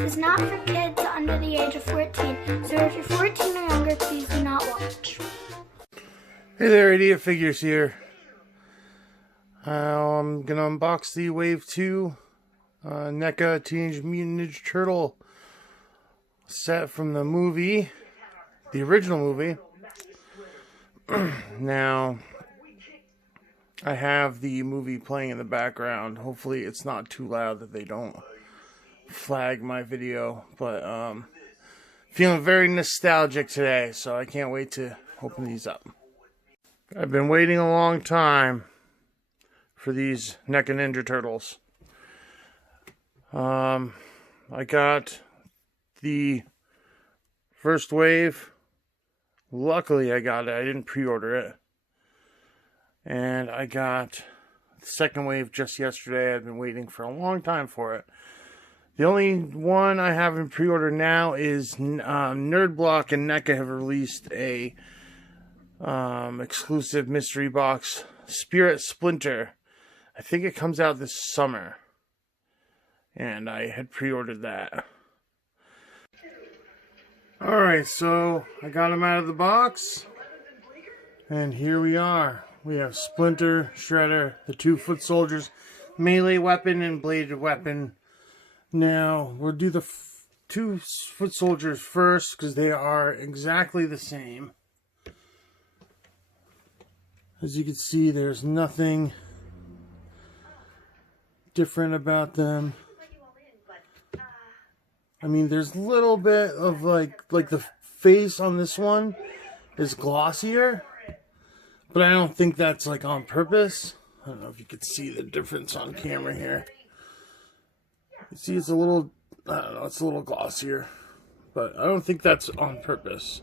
is not for kids under the age of 14, so if you're 14 or younger, please do not watch. Hey there, Idiot Figures here. I'm gonna unbox the Wave 2 NECA Teenage Mutant Ninja Turtle set from the movie, the original movie. Now, I have the movie playing in the background. Hopefully it's not too loud that they don't flag my video, but feeling very nostalgic today, so I can't wait to open these up. I've been waiting a long time for these NECA Ninja Turtles. I got the first wave. Luckily I got it. I didn't pre-order it. And I got the second wave just yesterday. I've been waiting for a long time for it. The only one I haven't pre-ordered now is Nerd Block and NECA have released a exclusive mystery box, Spirit Splinter. I think it comes out this summer. And I had pre-ordered that. Alright, so I got them out of the box. And here we are. We have Splinter, Shredder, the 2 foot soldiers, melee weapon and bladed weapon. Now, we'll do the 2 foot soldiers first because they are exactly the same. As you can see, there's nothing different about them. I mean, there's a little bit of like the face on this one is glossier. But I don't think that's like on purpose. I don't know if you could see the difference on camera here. You see it's a little, I don't know, it's a little glossier. But I don't think that's on purpose.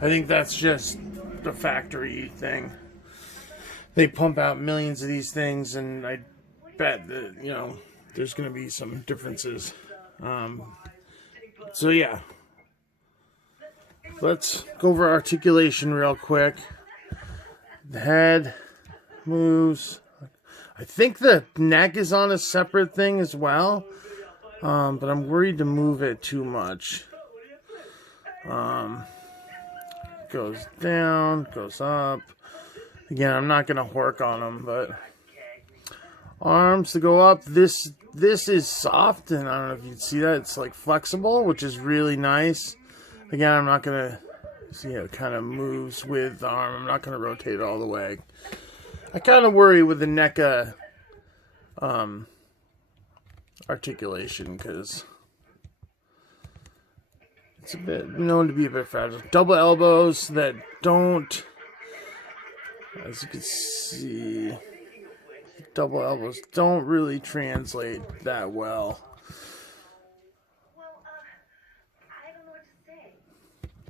I think that's just the factory thing. They pump out millions of these things, and I bet that, you know, there's going to be some differences. So yeah. Let's go over articulation real quick. The head moves. I think the neck is on a separate thing as well. But I'm worried to move it too much. Goes down, goes up. Again, I'm not going to work on them, but arms to go up. This is soft, and I don't know if you can see that. It's like flexible, which is really nice. Again, I'm not going to see how it kind of moves with the arm. I'm not going to rotate it all the way. I kind of worry with the NECA articulation because it's a bit known to be a bit fragile. Double elbows that don't, as you can see, double elbows don't really translate that well.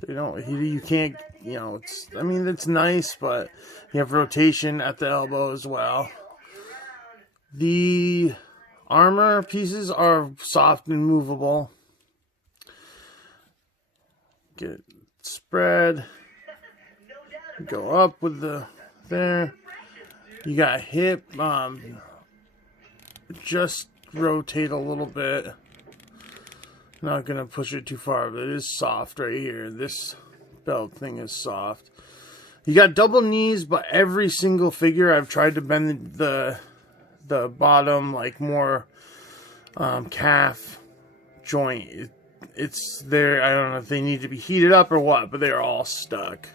They don't, you can't, you know, it's, I mean, it's nice, but you have rotation at the elbow as well. The armor pieces are soft and movable. Get spread. Go up with the, there. You got hip, just rotate a little bit. Not gonna push it too far, but it is soft right here. This belt thing is soft. You got double knees, but every single figure I've tried to bend the bottom, like more calf joint. It's there. I don't know if they need to be heated up or what, but they're all stuck.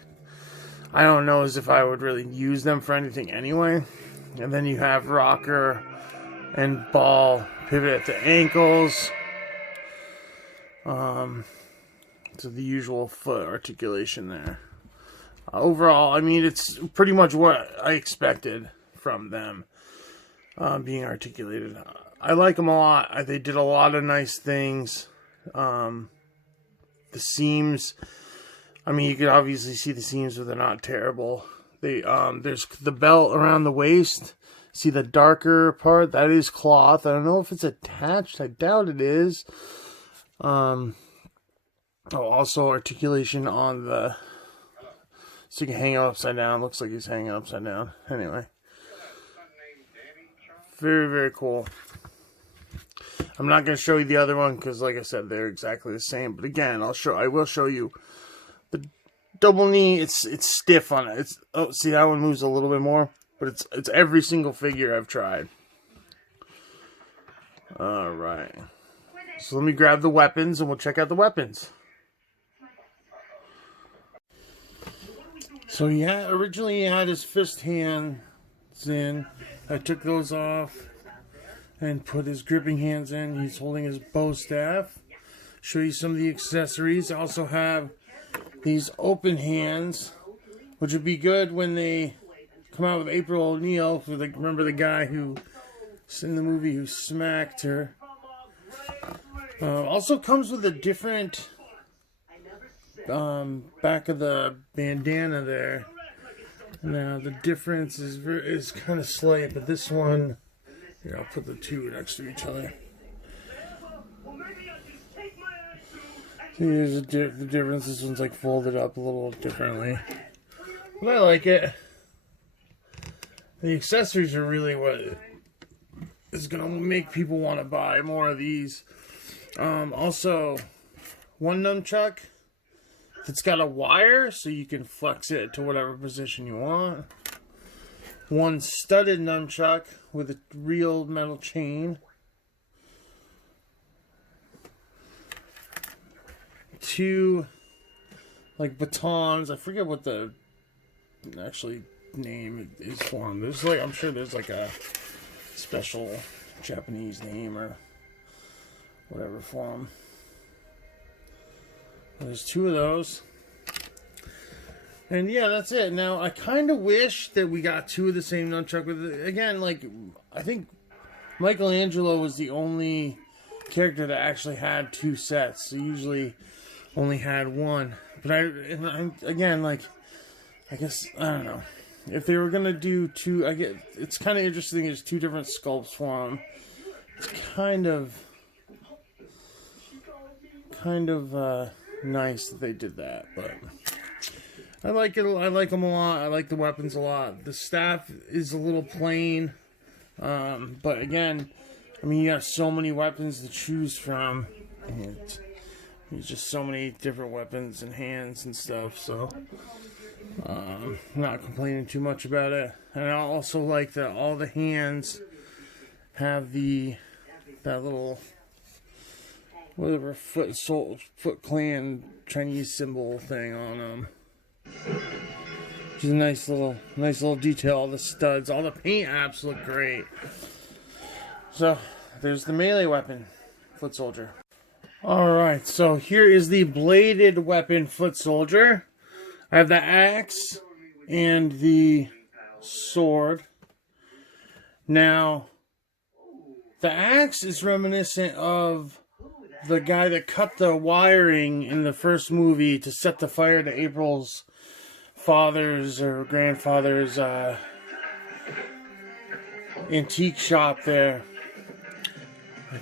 I don't know as if I would really use them for anything anyway. And then you have rocker and ball pivot at the ankles. So the usual foot articulation there. Overall, I mean, it's pretty much what I expected from them being articulated. I like them a lot. They did a lot of nice things. The seams, I mean, you can obviously see the seams, but they're not terrible. There's the belt around the waist. See the darker part? That is cloth. I don't know if it's attached. I doubt it is. Also articulation on the, so you can hang it upside down. Looks like he's hanging upside down. Anyway. Very, very cool. I'm not going to show you the other one because, like I said, they're exactly the same. But again, I will show you the double knee. It's stiff on it. See, that one moves a little bit more, but it's every single figure I've tried. All right. So let me grab the weapons and we'll check out the weapons. So yeah, originally he had his fist hands in. I took those off and put his gripping hands in. He's holding his bow staff. Show you some of the accessories. I also have these open hands, which would be good when they come out with April O'Neil. For remember the guy who in the movie who smacked her. Also comes with a different back of the bandana there. Now the difference is kind of slight, but this one, here, I'll put the two next to each other. See, here's the difference. This one's like folded up a little differently, but I like it. The accessories are really what is gonna make people want to buy more of these. Also, one nunchuck that's got a wire so you can flex it to whatever position you want. One studded nunchuck with a real metal chain. Two like batons. I forget what the actually name is for them. There's like, I'm sure there's like a special Japanese name or whatever for them. There's two of those. And yeah, that's it. Now, I kind of wish that we got two of the same nunchuck. Again, like, I think Michelangelo was the only character that actually had two sets. So usually only had one. But again, like, I guess, I don't know. If they were going to do two, it's kind of interesting. There's two different sculpts for them. It's kind of nice that they did that, but I like it. I like them a lot. I like the weapons a lot. The staff is a little plain, but again, I mean, you have so many weapons to choose from. There's just so many different weapons and hands and stuff, so I'm not complaining too much about it. And I also like that all the hands have that little whatever Foot Clan Chinese symbol thing on them. Which is a nice little detail. All the studs, all the paint apps look great. So there's the melee weapon, foot soldier. Alright, so here is the bladed weapon foot soldier. I have the axe and the sword. Now, the axe is reminiscent of the guy that cut the wiring in the first movie to set the fire to April's father's or grandfather's antique shop there.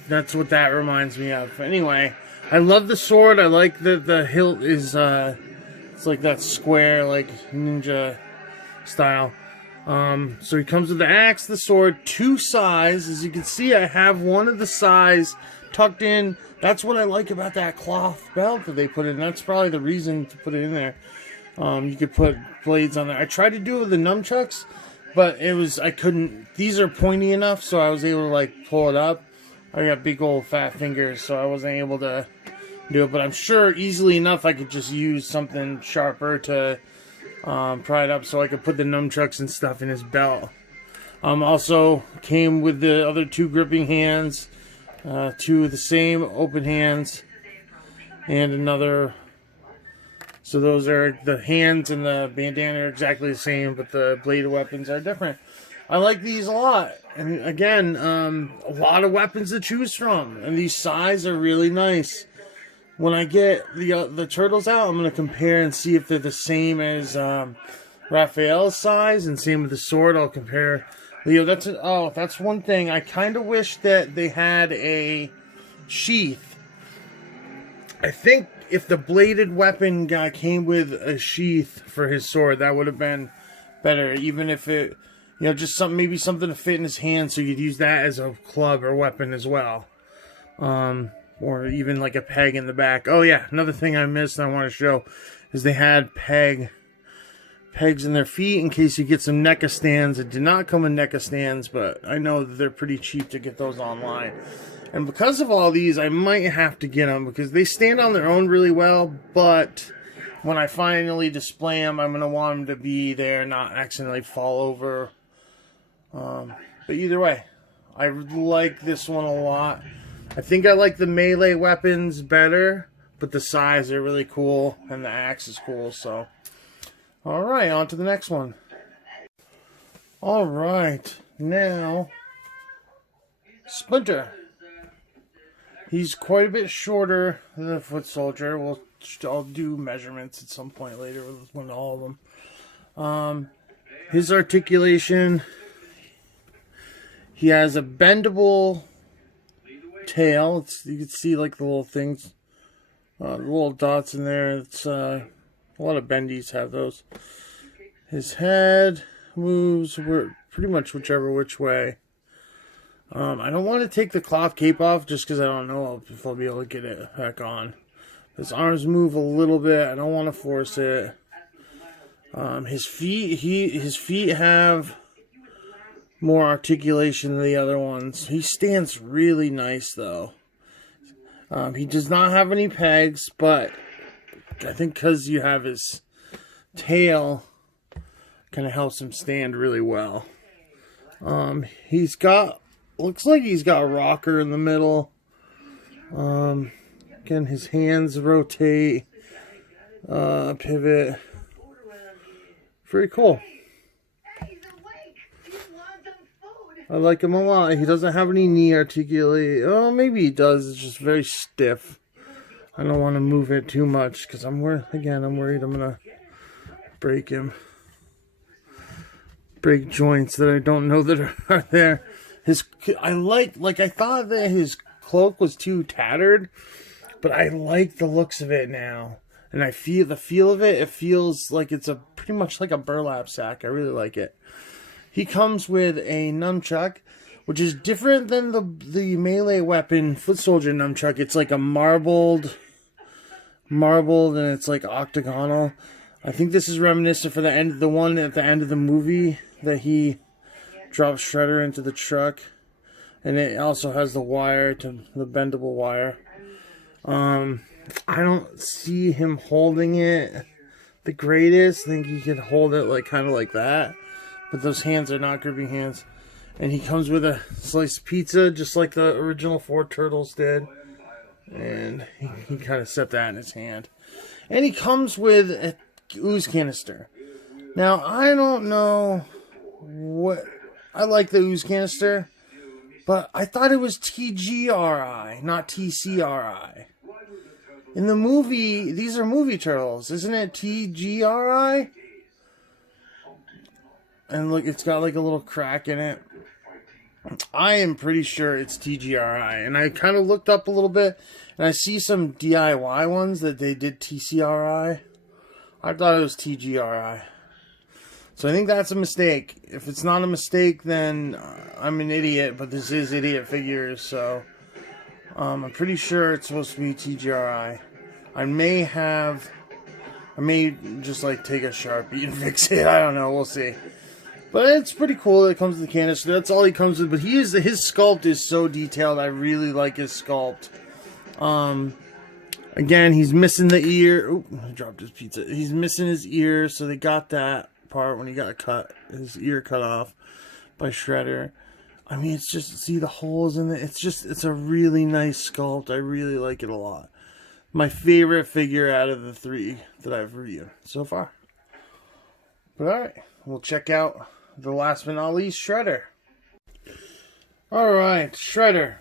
That's what that reminds me of. Anyway, I love the sword. I like that the hilt is it's like that square, like ninja style. So he comes with the axe, the sword, two size. As you can see, I have one of the size tucked in. That's what I like about that cloth belt that they put in. That's probably the reason to put it in there. You could put blades on there. I tried to do it with the nunchucks, but I couldn't. These are pointy enough, so I was able to like pull it up. I got big old fat fingers, so I wasn't able to do it. But I'm sure easily enough I could just use something sharper to pry it up so I could put the nunchucks and stuff in his belt. Also came with the other two gripping hands. Two of the same open hands and another. So those are the hands and the bandana are exactly the same, but the bladed weapons are different. I like these a lot. And again, a lot of weapons to choose from, and these size are really nice. When I get the turtles out, I'm going to compare and see if they're the same as Raphael's size, and same with the sword. I'll compare. Leo, that's one thing. I kind of wish that they had a sheath. I think if the bladed weapon guy came with a sheath for his sword, that would have been better. Even if it, just maybe something to fit in his hand, so you could use that as a club or weapon as well. or even like a peg in the back. Oh yeah, another thing I missed and I want to show is they had pegs in their feet in case you get some NECA stands. It did not come with NECA stands, but I know that they're pretty cheap to get those online. And because of all these, I might have to get them because they stand on their own really well, but when I finally display them, I'm going to want them to be there, not accidentally fall over. But either way, I like this one a lot. I think I like the melee weapons better, but the size are really cool, and the axe is cool, so. Alright, on to the next one. Alright, now, Splinter. He's quite a bit shorter than the foot soldier. I'll do measurements at some point later with all of them. His articulation, he has a bendable tail. You can see like the little things, the little dots in there. It's a lot of bendies have those. His head moves pretty much which way. I don't want to take the cloth cape off just because I don't know if I'll be able to get it back on. His arms move a little bit. I don't want to force it. His feet have more articulation than the other ones. He stands really nice though. He does not have any pegs, but I think because you have his tail, kind of helps him stand really well. Looks like he's got a rocker in the middle. Again, his hands rotate, pivot. Very cool. I like him a lot. He doesn't have any knee articulate. Oh, maybe he does. It's just very stiff. I don't want to move it too much because I'm worried I'm going to break him. Break joints that I don't know that are there. I thought that his cloak was too tattered, but I like the looks of it now. And I feel the feel of it. It feels like it's pretty much like a burlap sack. I really like it. He comes with a nunchuck, which is different than the melee weapon foot soldier nunchuck. It's like a marbled, and it's like octagonal. I think this is reminiscent for the one at the end of the movie that he drops Shredder into the truck, and it also has the bendable wire. I don't see him holding it the greatest. I think he could hold it kind of like that, but those hands are not grippy hands. And he comes with a slice of pizza, just like the original 4 Turtles did, and he kind of set that in his hand. And he comes with a ooze canister. Now I don't know what. I like the ooze canister, but I thought it was TGRI, not TCRI. In the movie, these are movie turtles, isn't it TGRI? And look, it's got like a little crack in it. I am pretty sure it's TGRI, and I kind of looked up a little bit, and I see some DIY ones that they did TCRI. I thought it was TGRI. So I think that's a mistake. If it's not a mistake, then I'm an idiot, but this is Idiot Figures, so I'm pretty sure it's supposed to be TGRI. I may just take a Sharpie and fix it. I don't know, we'll see. But it's pretty cool that it comes with the canister. That's all he comes with, but his sculpt is so detailed. I really like his sculpt. Again, he's missing the ear. Oop, I dropped his pizza. He's missing his ear, so they got that part when he got his ear cut off by Shredder. I mean, it's just, see the holes in it. It's a really nice sculpt. I really like it a lot. My favorite figure out of the 3 that I've reviewed so far. But alright, we'll check out the last but not least, Shredder. Alright, Shredder.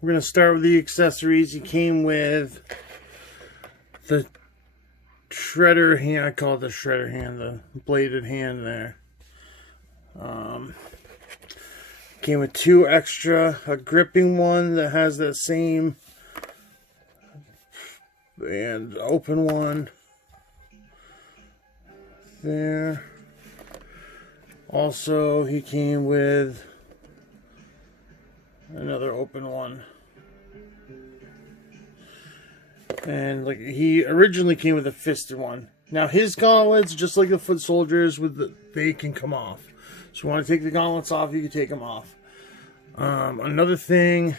We're going to start with the accessories. He came with the Shredder hand. I call it the Shredder hand, the bladed hand there. Came with 2 extra, a gripping one that has the same, and open one there. Also, he came with another open one And like he originally came with a fisted one. Now his gauntlets, just like the foot soldiers, they can come off. So if you want to take the gauntlets off, you can take them off. Another thing.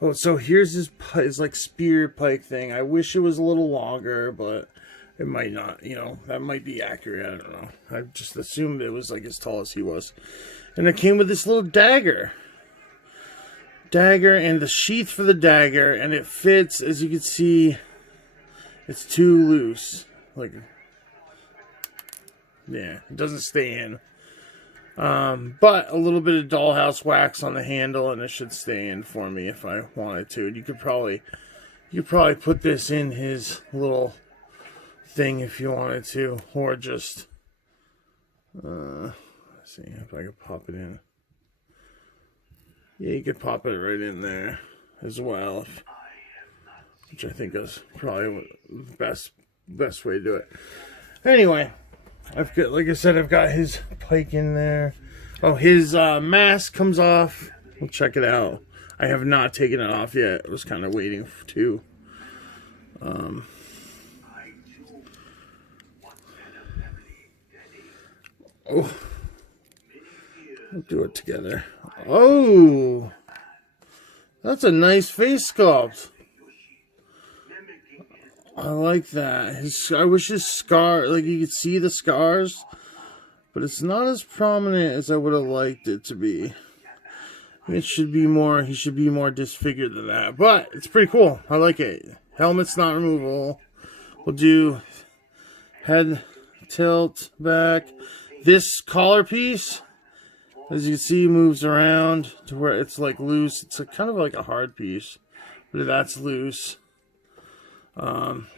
Oh, so here's his like spear pike thing. I wish it was a little longer, but it might not. You know, that might be accurate. I don't know. I just assumed it was like as tall as he was. And it came with this little dagger. And the sheath for the dagger, and it fits, as you can see, it's too loose. Like, yeah, it doesn't stay in. But a little bit of dollhouse wax on the handle, and it should stay in for me if I wanted to. And you could probably put this in his little thing if you wanted to, or just let's see if I could pop it in. Yeah, you could pop it right in there as well, which I think is probably the best way to do it. Anyway, I've got, like I said, I've got his pike in there. Oh, his mask comes off. We'll check it out. I have not taken it off yet. I was kind of waiting to. Oh. We'll do it together. Oh, that's a nice face sculpt. I like that. I wish his scar, like you could see the scars, but it's not as prominent as I would have liked it to be. It should be more. He should be more disfigured than that, but it's pretty cool. I like it. Helmet's not removable. We'll do head tilt back. This collar piece, as you can see, moves around to where it's like loose. It's kind of like a hard piece, but that's loose.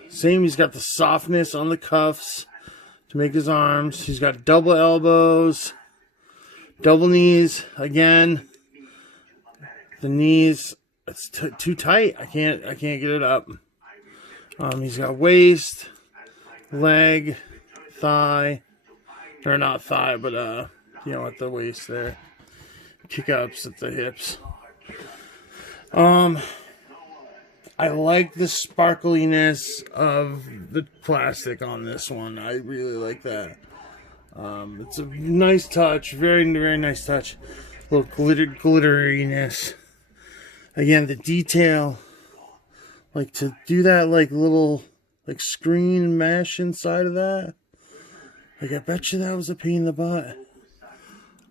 Same, he's got the softness on the cuffs to make his arms. He's got double elbows, double knees. Again, the knees, it's too tight. I can't get it up. He's got waist, leg, thigh, or not thigh, but you know, at the waist there. Kick ups at the hips. I like the sparkliness of the plastic on this one. I really like that. It's a nice touch. Very, very nice touch. A little glitteriness. Again, the detail. Like to do that like little like screen mesh inside of that. Like I bet you that was a pain in the butt.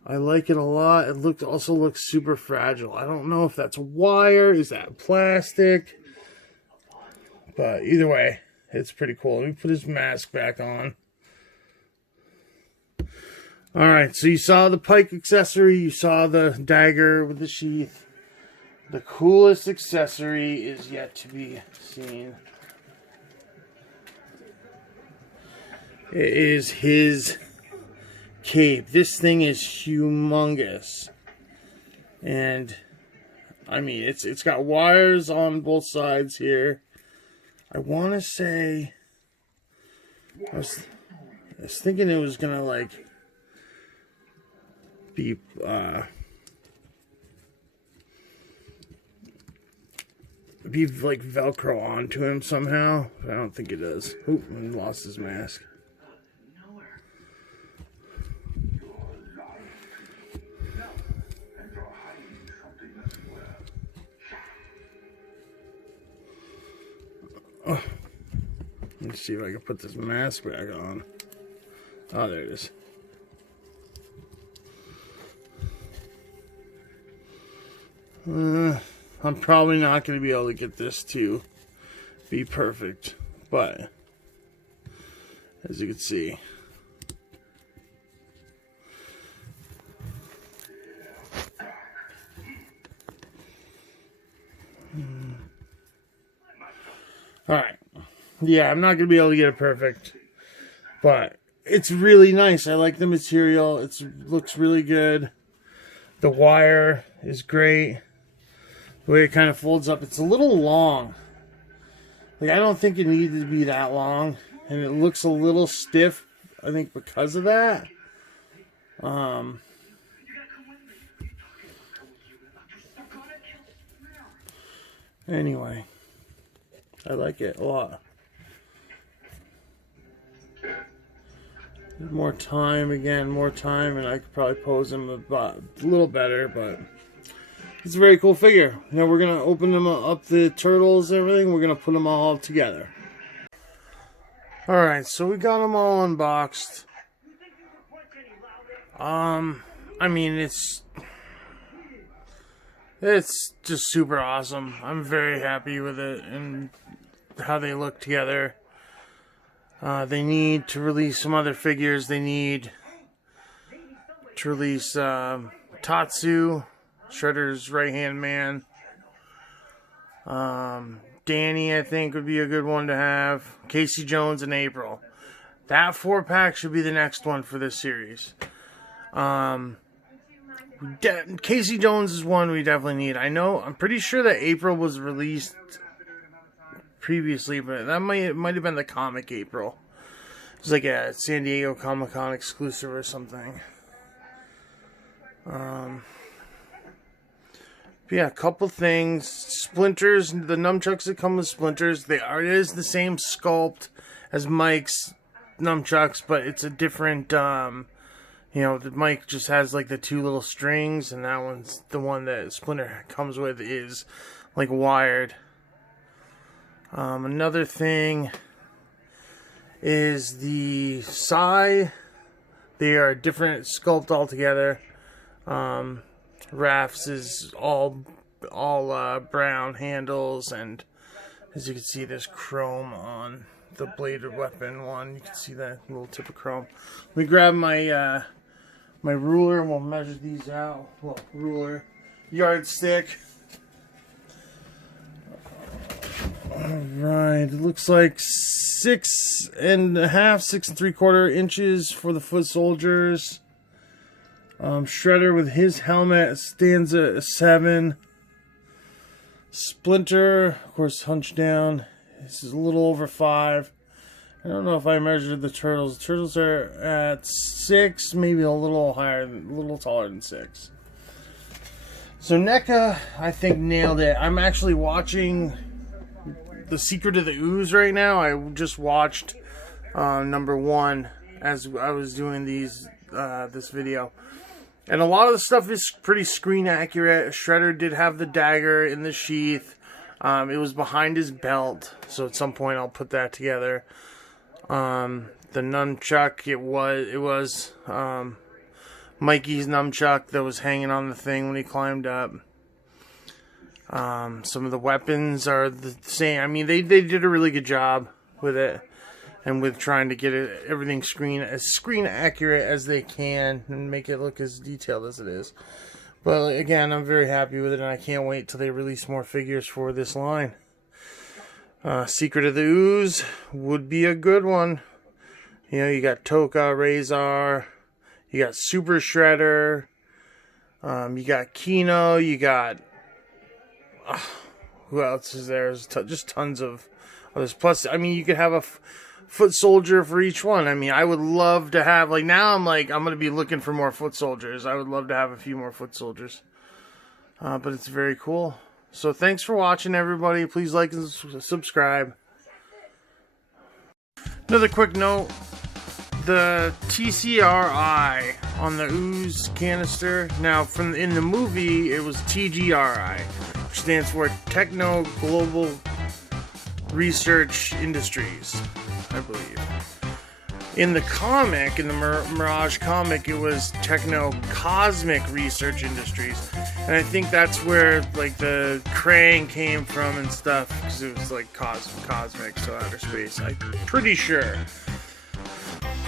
I like it a lot. It also looks super fragile. I don't know if that's wire. Is that plastic? But either way, it's pretty cool. Let me put his mask back on. Alright, so you saw the pike accessory. You saw the dagger with the sheath. The coolest accessory is yet to be seen. It is his cape. This thing is humongous. And I mean, it's got wires on both sides here. I want to say I was thinking it was gonna like be like Velcro onto him somehow. I don't think it does. Oop, and lost his mask. Oh. Let's see if I can put this mask back on. Oh, there it is. I'm probably not going to be able to get this to be perfect, but as you can see, alright, yeah, I'm not going to be able to get it perfect, but it's really nice. I like the material. It looks really good. The wire is great. The way it kind of folds up, it's a little long. Like, I don't think it needed to be that long, and it looks a little stiff, I think, because of that. Anyway, I like it a lot. More time, and I could probably pose him a little better, but it's a very cool figure. Now we're going to open them up, the turtles and everything. We're going to put them all together. Alright, so we got them all unboxed. I mean, it's just super awesome. I'm very happy with it and how they look together. They need to release some other figures. They need to release Tatsu, Shredder's right-hand man. Danny, I think, would be a good one to have. Casey Jones and April. That 4-pack should be the next one for this series. Casey Jones is one we definitely need. I'm pretty sure that April was released previously, but that might have been the comic April. It was like a San Diego Comic-Con exclusive or something. Yeah, a couple things. Splinters, the nunchucks that come with Splinters, it is the same sculpt as Mike's nunchucks, but it's a different, you know, the Mike just has like the 2 little strings, and that one's the one that Splinter comes with is like wired. Another thing is the Psy. They are a different sculpt altogether. Raph's is all brown handles, and as you can see, there's chrome on the bladed weapon one. You can see that little tip of chrome. Let me grab my my ruler and we'll measure these out. Well, ruler, yardstick. Alright, it looks like 6 3/4 inches for the foot soldiers. Shredder with his helmet stands at 7. Splinter, of course, hunched down. This is a little over 5. I don't know if I measured the turtles. The turtles are at 6, maybe a little higher, a little taller than 6. So NECA, I think, nailed it. I'm actually watching The Secret of the Ooze right now. I just watched number 1 as I was doing this video. And a lot of the stuff is pretty screen accurate. Shredder did have the dagger in the sheath. It was behind his belt, so at some point I'll put that together. The nunchuck, it was Mikey's nunchuck that was hanging on the thing when he climbed up. Some of the weapons are the same. I mean, they did a really good job with it, and with trying to get everything as screen accurate as they can and make it look as detailed as it is. But again, I'm very happy with it, and I can't wait till they release more figures for this line. Secret of the Ooze would be a good one. You know, you got Toka, Razor, you got Super Shredder, you got Kino, you got who else is there? There's just tons of others. Plus, I mean, you could have a foot soldier for each one. I mean, I would love to have, like, now I'm going to be looking for more foot soldiers. I would love to have a few more foot soldiers. But it's very cool. So thanks for watching, everybody. Please like and subscribe. Another quick note. The TCRI on the Ooze canister. Now, in the movie, it was TGRI, which stands for Techno Global Research Industries, I believe. In the comic, in the Mirage comic, it was Techno Cosmic Research Industries. And I think that's where, like, the Krang came from and stuff, because it was, like, cosmic, so outer space. I'm pretty sure.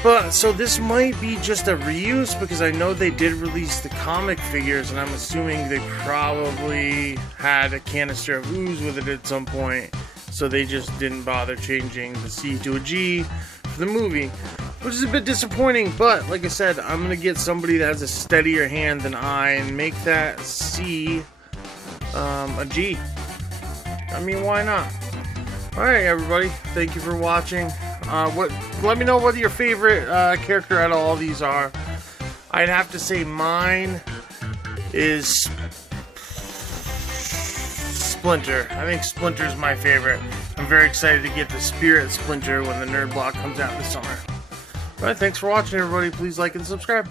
But, so this might be just a reuse, because I know they did release the comic figures, and I'm assuming they probably had a canister of Ooze with it at some point. So they just didn't bother changing the C to a G for the movie, which is a bit disappointing. But like I said, I'm gonna get somebody that has a steadier hand than I and make that C a G. I mean, why not? All right, everybody, thank you for watching. Let me know what your favorite character out of all these are. I'd have to say mine is Splinter. I think Splinter's my favorite. I'm very excited to get the Spirit Splinter when the Nerd Block comes out this summer. Alright, thanks for watching, everybody. Please like and subscribe.